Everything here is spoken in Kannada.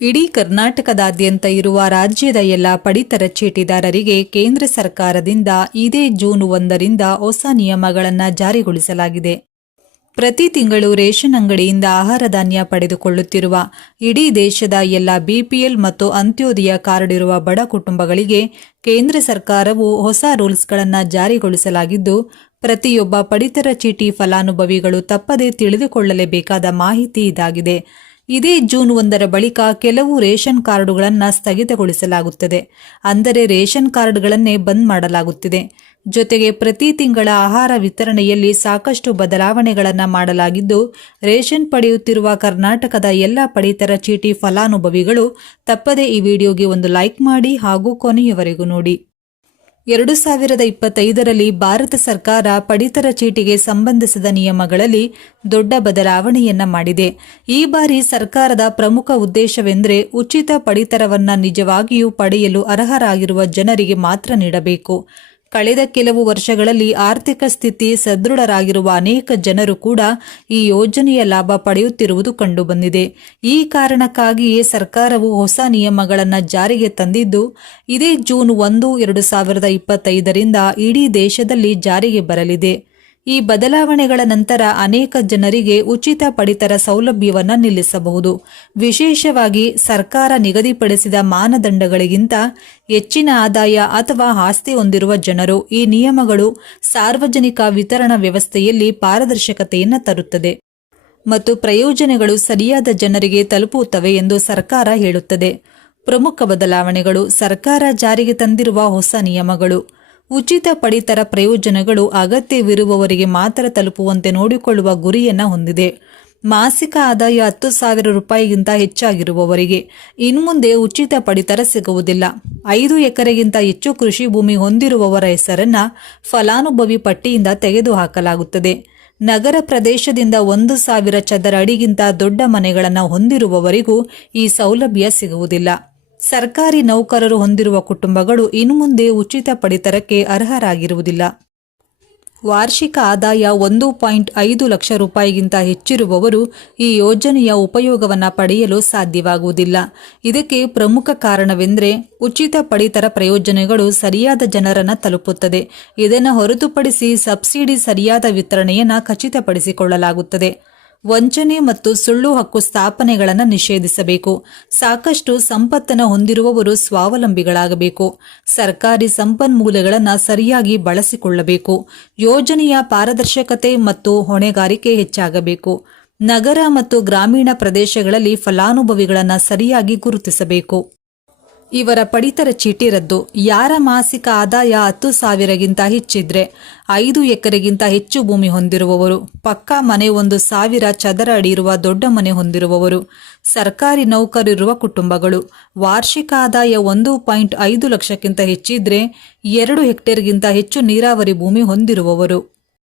ಇಡೀ ಕರ್ನಾಟಕದಾದ್ಯಂತ ಇರುವ ರಾಜ್ಯದ ಎಲ್ಲ ಪಡಿತರ ಚೀಟಿದಾರರಿಗೆ ಕೇಂದ್ರ ಸರ್ಕಾರದಿಂದ ಇದೇ ಜೂನ್ ಒಂದರಿಂದ ಹೊಸ ನಿಯಮಗಳನ್ನು ಜಾರಿಗೊಳಿಸಲಾಗಿದೆ. ಪ್ರತಿ ತಿಂಗಳು ರೇಷನ್ ಅಂಗಡಿಯಿಂದ ಆಹಾರ ಧಾನ್ಯ ಪಡೆದುಕೊಳ್ಳುತ್ತಿರುವ ಇಡೀ ದೇಶದ ಎಲ್ಲ ಬಿಪಿಎಲ್ ಮತ್ತು ಅಂತ್ಯೋದಯ ಕಾರ್ಡ್ ಇರುವ ಬಡ ಕುಟುಂಬಗಳಿಗೆ ಕೇಂದ್ರ ಸರ್ಕಾರವು ಹೊಸ ರೂಲ್ಸ್ಗಳನ್ನು ಜಾರಿಗೊಳಿಸಲಾಗಿದ್ದು, ಪ್ರತಿಯೊಬ್ಬ ಪಡಿತರ ಚೀಟಿ ಫಲಾನುಭವಿಗಳು ತಪ್ಪದೇ ತಿಳಿದುಕೊಳ್ಳಲೇಬೇಕಾದ ಮಾಹಿತಿ ಇದಾಗಿದೆ. ಇದೇ ಜೂನ್ ಒಂದರ ಬಳಿಕ ಕೆಲವು ರೇಷನ್ ಕಾರ್ಡುಗಳನ್ನು ಸ್ಥಗಿತಗೊಳಿಸಲಾಗುತ್ತದೆ. ಅಂದರೆ ರೇಷನ್ ಕಾರ್ಡ್ಗಳನ್ನೇ ಬಂದ್ ಮಾಡಲಾಗುತ್ತಿದೆ. ಜೊತೆಗೆ ಪ್ರತಿ ತಿಂಗಳ ಆಹಾರ ವಿತರಣೆಯಲ್ಲಿ ಸಾಕಷ್ಟು ಬದಲಾವಣೆಗಳನ್ನು ಮಾಡಲಾಗಿದ್ದು, ರೇಷನ್ ಪಡೆಯುತ್ತಿರುವ ಕರ್ನಾಟಕದ ಎಲ್ಲ ಪಡಿತರ ಚೀಟಿ ಫಲಾನುಭವಿಗಳು ತಪ್ಪದೇ ಈ ವಿಡಿಯೋಗೆ ಒಂದು ಲೈಕ್ ಮಾಡಿ ಹಾಗೂ ಕೊನೆಯವರೆಗೂ ನೋಡಿ. ಎರಡು ಸಾವಿರದ ಇಪ್ಪತ್ತೈದರಲ್ಲಿ ಭಾರತ ಸರ್ಕಾರ ಪಡಿತರ ಚೀಟಿಗೆ ಸಂಬಂಧಿಸಿದ ನಿಯಮಗಳಲ್ಲಿ ದೊಡ್ಡ ಬದಲಾವಣೆಯನ್ನ ಮಾಡಿದೆ. ಈ ಬಾರಿ ಸರ್ಕಾರದ ಪ್ರಮುಖ ಉದ್ದೇಶವೆಂದರೆ ಉಚಿತ ಪಡಿತರವನ್ನ ನಿಜವಾಗಿಯೂ ಪಡೆಯಲು ಅರ್ಹರಾಗಿರುವ ಜನರಿಗೆ ಮಾತ್ರ ನೀಡಬೇಕು. ಕಳೆದ ಕೆಲವು ವರ್ಷಗಳಲ್ಲಿ ಆರ್ಥಿಕ ಸ್ಥಿತಿ ಸದೃಢರಾಗಿರುವ ಅನೇಕ ಜನರು ಕೂಡ ಈ ಯೋಜನೆಯ ಲಾಭ ಪಡೆಯುತ್ತಿರುವುದು ಕಂಡುಬಂದಿದೆ. ಈ ಕಾರಣಕ್ಕಾಗಿಯೇ ಸರ್ಕಾರವು ಹೊಸ ನಿಯಮಗಳನ್ನು ಜಾರಿಗೆ ತಂದಿದ್ದು, ಇದೇ ಜೂನ್ ಒಂದು, ಎರಡು ಸಾವಿರದ ಇಪ್ಪತ್ತೈದರಿಂದ ಇಡೀ ದೇಶದಲ್ಲಿ ಜಾರಿಗೆ ಬರಲಿದೆ. ಈ ಬದಲಾವಣೆಗಳ ನಂತರ ಅನೇಕ ಜನರಿಗೆ ಉಚಿತ ಪಡಿತರ ಸೌಲಭ್ಯವನ್ನು ನಿಲ್ಲಿಸಬಹುದು. ವಿಶೇಷವಾಗಿ ಸರ್ಕಾರ ನಿಗದಿಪಡಿಸಿದ ಮಾನದಂಡಗಳಿಗಿಂತ ಹೆಚ್ಚಿನ ಆದಾಯ ಅಥವಾ ಆಸ್ತಿ ಹೊಂದಿರುವ ಜನರು ಈ ನಿಯಮಗಳು ಸಾರ್ವಜನಿಕ ವಿತರಣಾ ವ್ಯವಸ್ಥೆಯಲ್ಲಿ ಪಾರದರ್ಶಕತೆಯನ್ನು ತರುತ್ತದೆ ಮತ್ತು ಪ್ರಯೋಜನಗಳು ಸರಿಯಾದ ಜನರಿಗೆ ತಲುಪುತ್ತವೆ ಎಂದು ಸರ್ಕಾರ ಹೇಳುತ್ತದೆ. ಪ್ರಮುಖ ಬದಲಾವಣೆಗಳು ಸರ್ಕಾರ ಜಾರಿಗೆ ತಂದಿರುವ ಹೊಸ ನಿಯಮಗಳು. ಉಚಿತ ಪಡಿತರ ಪ್ರಯೋಜನಗಳು ಅಗತ್ಯವಿರುವವರಿಗೆ ಮಾತ್ರ ತಲುಪುವಂತೆ ನೋಡಿಕೊಳ್ಳುವ ಗುರಿಯನ್ನು ಹೊಂದಿದೆ. ಮಾಸಿಕ ಆದಾಯ ಹತ್ತು ಸಾವಿರ ರೂಪಾಯಿಗಿಂತ ಹೆಚ್ಚಾಗಿರುವವರಿಗೆ ಇನ್ಮುಂದೆ ಉಚಿತ ಪಡಿತರ ಸಿಗುವುದಿಲ್ಲ. ಐದು ಎಕರೆಗಿಂತ ಹೆಚ್ಚು ಕೃಷಿ ಭೂಮಿ ಹೊಂದಿರುವವರ ಹೆಸರನ್ನ ಫಲಾನುಭವಿ ಪಟ್ಟಿಯಿಂದ ತೆಗೆದುಹಾಕಲಾಗುತ್ತದೆ. ನಗರ ಪ್ರದೇಶದಿಂದ ಒಂದು ಸಾವಿರ ಚದರ ಅಡಿಗಿಂತ ದೊಡ್ಡ ಮನೆಗಳನ್ನು ಹೊಂದಿರುವವರಿಗೂ ಈ ಸೌಲಭ್ಯ ಸಿಗುವುದಿಲ್ಲ. ಸರ್ಕಾರಿ ನೌಕರರು ಹೊಂದಿರುವ ಕುಟುಂಬಗಳು ಇನ್ನು ಮುಂದೆ ಉಚಿತ ಪಡಿತರಕ್ಕೆ ಅರ್ಹರಾಗಿರುವುದಿಲ್ಲ. ವಾರ್ಷಿಕ ಆದಾಯ ಒಂದು ಪಾಯಿಂಟ್ ಐದು ಲಕ್ಷ ರೂಪಾಯಿಗಿಂತ ಹೆಚ್ಚಿರುವವರು ಈ ಯೋಜನೆಯ ಉಪಯೋಗವನ್ನು ಪಡೆಯಲು ಸಾಧ್ಯವಾಗುವುದಿಲ್ಲ. ಇದಕ್ಕೆ ಪ್ರಮುಖ ಕಾರಣವೆಂದರೆ ಉಚಿತ ಪಡಿತರ ಪ್ರಯೋಜನಗಳು ಸರಿಯಾದ ಜನರನ್ನು ತಲುಪುತ್ತದೆ. ಇದನ್ನು ಹೊರತುಪಡಿಸಿ ಸಬ್ಸಿಡಿ ಸರಿಯಾದ ವಿತರಣೆಯನ್ನು ಖಚಿತಪಡಿಸಿಕೊಳ್ಳಲಾಗುತ್ತದೆ. ವಂಚನೆ ಮತ್ತು ಸುಳ್ಳು ಹಕ್ಕು ಸ್ಥಾಪನೆಗಳನ್ನು ನಿಷೇಧಿಸಬೇಕು. ಸಾಕಷ್ಟು ಸಂಪತ್ತನ್ನು ಹೊಂದಿರುವವರು ಸ್ವಾವಲಂಬಿಗಳಾಗಬೇಕು. ಸರ್ಕಾರಿ ಸಂಪನ್ಮೂಲಗಳನ್ನು ಸರಿಯಾಗಿ ಬಳಸಿಕೊಳ್ಳಬೇಕು. ಯೋಜನೆಯ ಪಾರದರ್ಶಕತೆ ಮತ್ತು ಹೊಣೆಗಾರಿಕೆ ಹೆಚ್ಚಾಗಬೇಕು. ನಗರ ಮತ್ತು ಗ್ರಾಮೀಣ ಪ್ರದೇಶಗಳಲ್ಲಿ ಫಲಾನುಭವಿಗಳನ್ನು ಸರಿಯಾಗಿ ಗುರುತಿಸಬೇಕು. ಇವರ ಪಡಿತರ ಚೀಟಿ ರದ್ದು ಯಾರ ಮಾಸಿಕ ಆದಾಯ ಹತ್ತು ಸಾವಿರಗಿಂತ ಹೆಚ್ಚಿದ್ರೆ ಐದು ಎಕರೆಗಿಂತ ಹೆಚ್ಚು ಭೂಮಿ ಹೊಂದಿರುವವರು, ಪಕ್ಕಾ ಮನೆ ಒಂದು ಸಾವಿರ ಚದರ ಅಡಿ ಇರುವ ದೊಡ್ಡ ಮನೆ ಹೊಂದಿರುವವರು, ಸರ್ಕಾರಿ ನೌಕರಿರುವ ಕುಟುಂಬಗಳು. ವಾರ್ಷಿಕ ಆದಾಯ ಒಂದು ಪಾಯಿಂಟ್ ಐದು ಲಕ್ಷಕ್ಕಿಂತ ಹೆಚ್ಚಿದ್ರೆ ಎರಡು ಹೆಕ್ಟೇರ್ಗಿಂತ ಹೆಚ್ಚು ನೀರಾವರಿ ಭೂಮಿ ಹೊಂದಿರುವವರು.